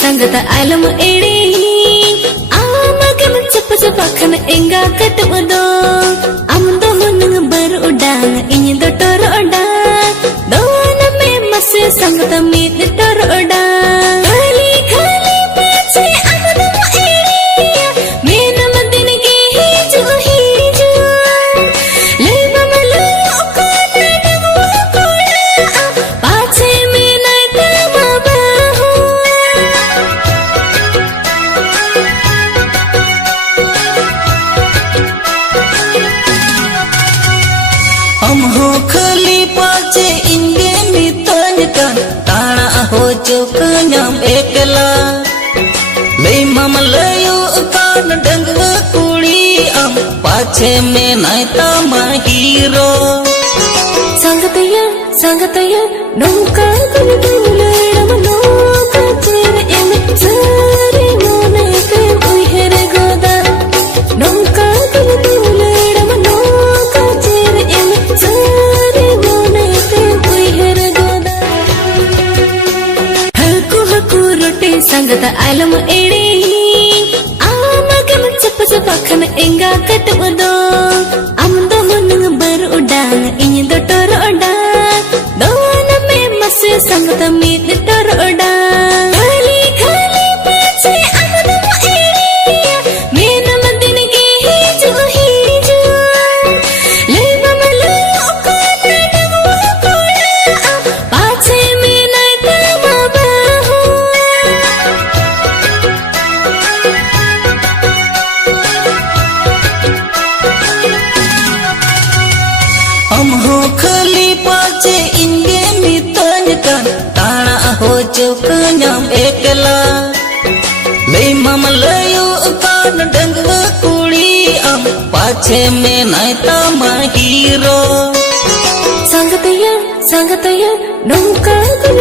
संगत आलम एड़ी आमगे चप चपखन एंगा कटबदो आमदो मन बर उडांग इन दो टोर उडांग दोन में मसे संगत मीत टोर उडांग खाली खाली पाछे आमदो एड़ी मेन मदिन के हिजो हिजो ले बमलो को नगो कोड़ा पाछे में नता बाबू हम हो खली पाचे इंगे मितन kan ताना हो चौकन्याम एकला ले मम लयो कान डंगवा कुड़ी am पाछे में नायता हीरो संगतया नौका कुल दुलड़म नौका तेरे एम सारे मोने के उहेर गोदा नौका कुल दुलड़म नौका तेरे एम सारे मोने के उहेर गोदा हकु रोटे संगत आलम एड़ी आमगे चप चपखन एंगा कटबदो आमदो मन बर उडांग इन दो टोर उडांग दोन में मसे संगत मीत टोर उडांग खाली खाली पाछे आमदो एड़ी मेन मदिन के हिजो हिजो ले बमलो को नगो कोड़ा पाछे में नता बाबू हम हो खली पाचे इंगे मितन kan ताना हो चौकन्याम एकला ले मम लयो कान डंगवा कुड़ी am पाछे में नायता हीरो संगतया नौका कुल